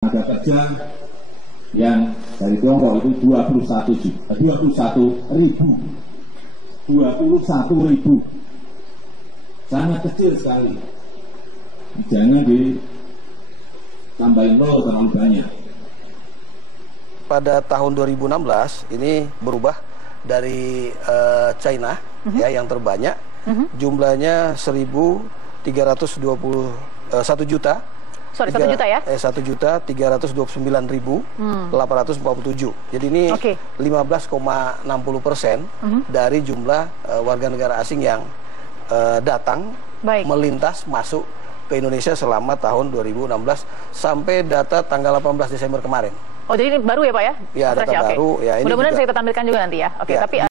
Tenaga kerja yang dari Tiongkok itu 21.000, sangat kecil sekali. Jangan ditambahin nol terlalu banyak. Pada tahun 2016 ini berubah dari China ya yang terbanyak, jumlahnya 1.329.000. Sorry, 1 juta ya? 1.339.847. Jadi ini 15,60% dari jumlah warga negara asing yang datang melintas masuk ke Indonesia selama tahun 2016 sampai data tanggal 18 Desember kemarin. Oh, jadi ini baru ya Pak ya? Ya, data baru. Ya, mudah-mudahan saya tampilkan juga nanti ya. Oke, tapi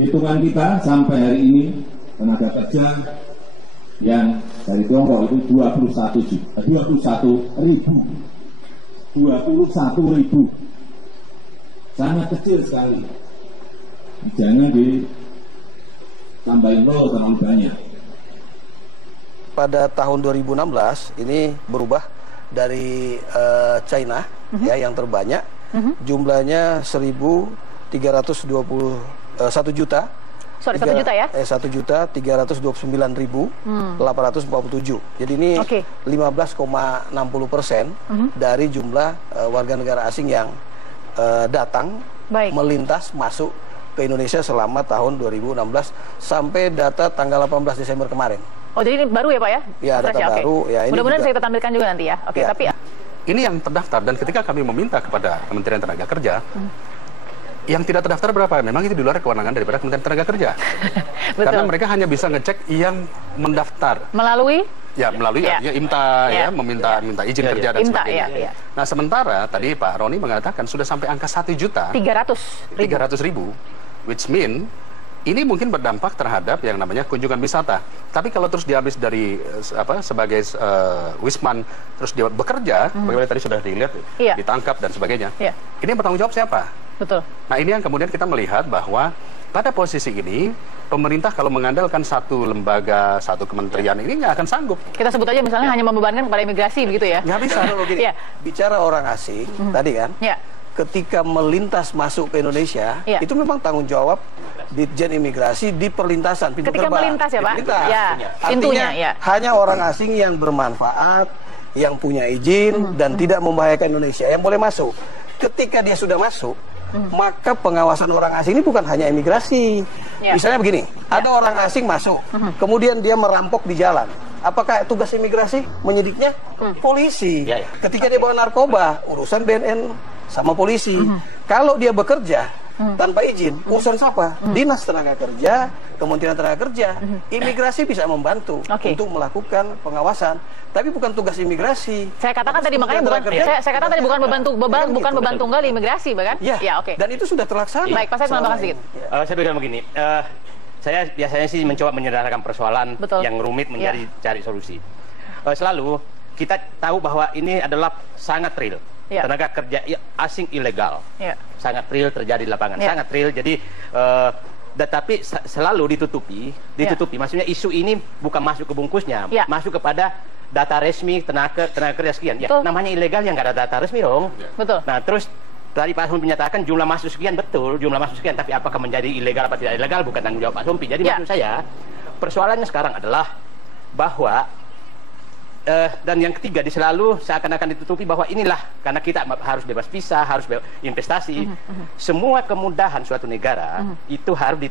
hitungan kita sampai hari ini tenaga kerja yang dari Tiongkok itu 21.000, sangat kecil sekali. Jangan ditambahin nol terlalu banyak. Pada tahun 2016 ini berubah dari China ya yang terbanyak, jumlahnya 1.329.000. Sorry, 1 juta ya? 1.339.847. Jadi ini 15,60% dari jumlah warga negara asing yang datang melintas masuk ke Indonesia selama tahun 2016 sampai data tanggal 18 Desember kemarin. Oh, jadi ini baru ya Pak ya? Ya, data baru. Ya, ini mudah-mudahan saya tampilkan juga nanti ya. Oke, tapi ini yang terdaftar, dan ketika kami meminta kepada Kementerian Tenaga Kerja, yang tidak terdaftar berapa? Memang itu di luar kewenangan daripada Kementerian Tenaga Kerja. Karena mereka hanya bisa ngecek yang mendaftar. Melalui IMTA meminta izin kerja dan IMTA, sebagainya. Nah, sementara tadi Pak Roni mengatakan sudah sampai angka 1.300.000, which mean ini mungkin berdampak terhadap yang namanya kunjungan wisata. Tapi kalau terus dihabis dari sebagai wisman, terus dia bekerja, bagaimana tadi sudah dilihat, ditangkap dan sebagainya. Ini yang bertanggung jawab siapa? Betul. Nah, ini yang kemudian kita melihat bahwa pada posisi ini pemerintah kalau mengandalkan satu lembaga, satu kementerian ini nggak akan sanggup. Kita sebut aja misalnya hanya membebankan kepada imigrasi begitu ya? Nggak bisa. Bicara orang asing tadi kan, ketika melintas masuk ke Indonesia, itu memang tanggung jawab Ditjen Imigrasi di perlintasan pintu ketika terbang. Melintas ya Pak? Artinya hanya orang asing yang bermanfaat, yang punya izin dan tidak membahayakan Indonesia yang boleh masuk. Ketika dia sudah masuk, maka pengawasan orang asing ini bukan hanya imigrasi. Misalnya begini, ada orang asing masuk, kemudian dia merampok di jalan. Apakah tugas imigrasi menyidiknya? Polisi. Ketika dia bawa narkoba, urusan BNN sama polisi. Kalau dia bekerja tanpa izin, urusan siapa? Dinas Tenaga Kerja, Kementerian Tenaga Kerja, imigrasi bisa membantu untuk melakukan pengawasan, tapi bukan tugas imigrasi. Saya katakan tadi makanya saya katakan tadi bukan beban tunggal imigrasi, bahkan. Dan itu sudah terlaksana. Baik, Pak Said menambahkan sedikit. Saya bilang begini, saya biasanya sih mencoba menyederhanakan persoalan yang rumit menjadi cari solusi. Selalu kita tahu bahwa ini adalah sangat real. Tenaga kerja asing ilegal sangat real terjadi di lapangan, sangat real. Jadi tetapi selalu ditutupi. Maksudnya isu ini bukan masuk ke bungkusnya, masuk kepada data resmi tenaga kerja sekian. Namanya ilegal yang nggak ada data resmi dong. Nah, terus tadi Pak Sumpi menyatakan jumlah masuk sekian, betul jumlah masuk sekian, tapi apakah menjadi ilegal atau tidak ilegal bukan tanggung jawab Pak Sumpi. Jadi maksud saya persoalannya sekarang adalah bahwa dan yang ketiga selalu seakan-akan ditutupi bahwa inilah karena kita harus bebas visa, harus bebas investasi, semua kemudahan suatu negara itu harus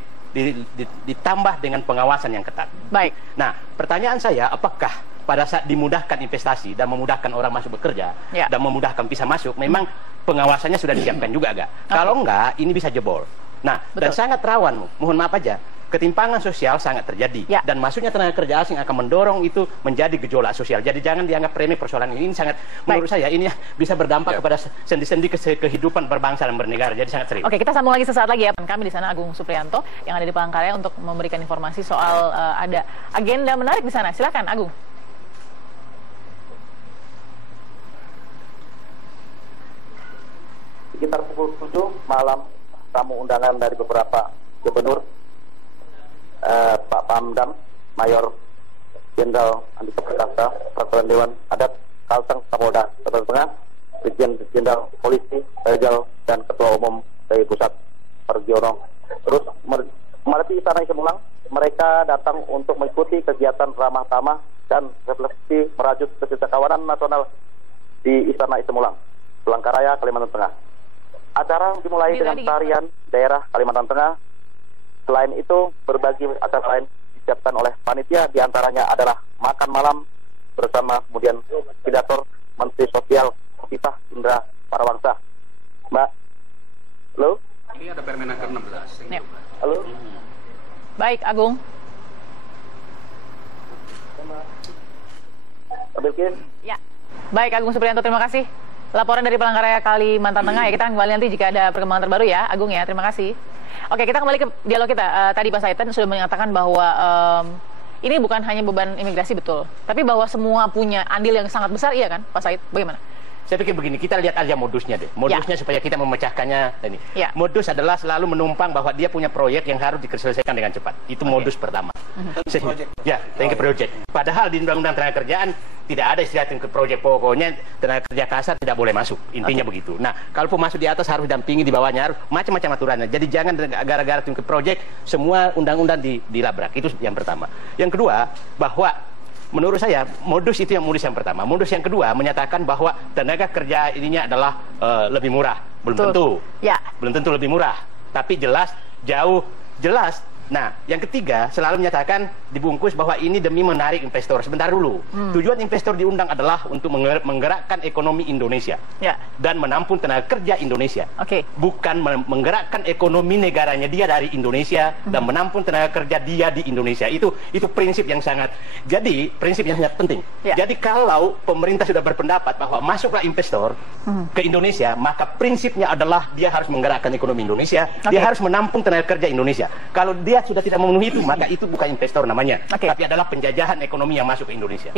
ditambah dengan pengawasan yang ketat. Baik. Nah, pertanyaan saya, apakah pada saat dimudahkan investasi dan memudahkan orang masuk bekerja dan memudahkan visa masuk, memang pengawasannya sudah disiapkan juga agak? Kalau enggak, ini bisa jebol. Nah, dan sangat rawan, mohon maaf aja, ketimpangan sosial sangat terjadi dan masuknya tenaga kerja asing akan mendorong itu menjadi gejolak sosial. Jadi jangan dianggap remeh persoalan ini sangat menurut saya ini bisa berdampak kepada sendi-sendi kehidupan berbangsa dan bernegara. Jadi sangat serius. Oke, kita sambung lagi sesaat lagi ya. Kami di sana Agung Supriyanto yang ada di Palangkaraya untuk memberikan informasi soal ada agenda menarik di sana. Silakan Agung. pukul 7 malam tamu undangan dari beberapa gubernur, Pak Pamdam, Mayor Jenderal Andika Perkasa, Peraturan Dewan Adat, Kalteng, Kapolda Sulawesi Tengah, Brigjen Jenderal Polisi, Regal, dan Ketua Umum dari Pusat Pargiono. Terus memadati Istana Semulang, mereka datang untuk mengikuti kegiatan ramah tamah dan refleksi merajut kesejahteraan nasional di Istana Semulang, Palangkaraya, Kalimantan Tengah. Acara dimulai dengan tarian daerah Kalimantan Tengah. Selain itu, berbagai acara lain disiapkan oleh panitia, diantaranya adalah makan malam bersama kemudian pidato Menteri Sosial Kofifah Indar Parawansa. Mbak, halo? Ini ada Permenaker 16. Ya. Halo? Baik, Agung. Ya. Baik, Agung Supriyanto, terima kasih. Laporan dari Palangkaraya, Kalimantan Tengah ya. Kita kembali nanti jika ada perkembangan terbaru ya, Agung ya. Terima kasih. Oke, kita kembali ke dialog kita. Tadi Pak Saitan sudah menyatakan bahwa ini bukan hanya beban imigrasi, betul. Tapi bahwa semua punya andil yang sangat besar, iya kan, Pak Said? Bagaimana? Saya pikir begini, kita lihat aja modusnya deh. Modusnya supaya kita memecahkannya ini. Modus adalah selalu menumpang bahwa dia punya proyek yang harus diselesaikan dengan cepat. Itu modus pertama. Ya, thank you project. Padahal di Undang-Undang Tenaga Kerjaan tidak ada istilah thinker project, pokoknya tenaga kerja kasar tidak boleh masuk, intinya begitu. Nah, kalaupun masuk di atas harus dampingi, di bawahnya harus macam-macam aturannya. Jadi jangan gara-gara thinker project semua undang-undang dilabrak. Itu yang pertama. Yang kedua, bahwa menurut saya modus itu modus yang pertama. Modus yang kedua menyatakan bahwa tenaga kerja ininya adalah lebih murah. Belum tentu. Ya. Belum tentu lebih murah. Tapi jelas jelas. Nah, yang ketiga selalu menyatakan dibungkus bahwa ini demi menarik investor. Sebentar dulu. Tujuan investor diundang adalah untuk menggerakkan ekonomi Indonesia dan menampung tenaga kerja Indonesia. Bukan menggerakkan ekonomi negaranya dia dari Indonesia dan menampung tenaga kerja dia di Indonesia. Itu prinsip yang sangat. Jadi prinsip yang sangat penting. Jadi kalau pemerintah sudah berpendapat bahwa masuklah investor ke Indonesia, maka prinsipnya adalah dia harus menggerakkan ekonomi Indonesia, dia harus menampung tenaga kerja Indonesia. Kalau dia sudah tidak memenuhi itu, maka itu bukan investor namanya, tapi adalah penjajahan ekonomi yang masuk ke Indonesia.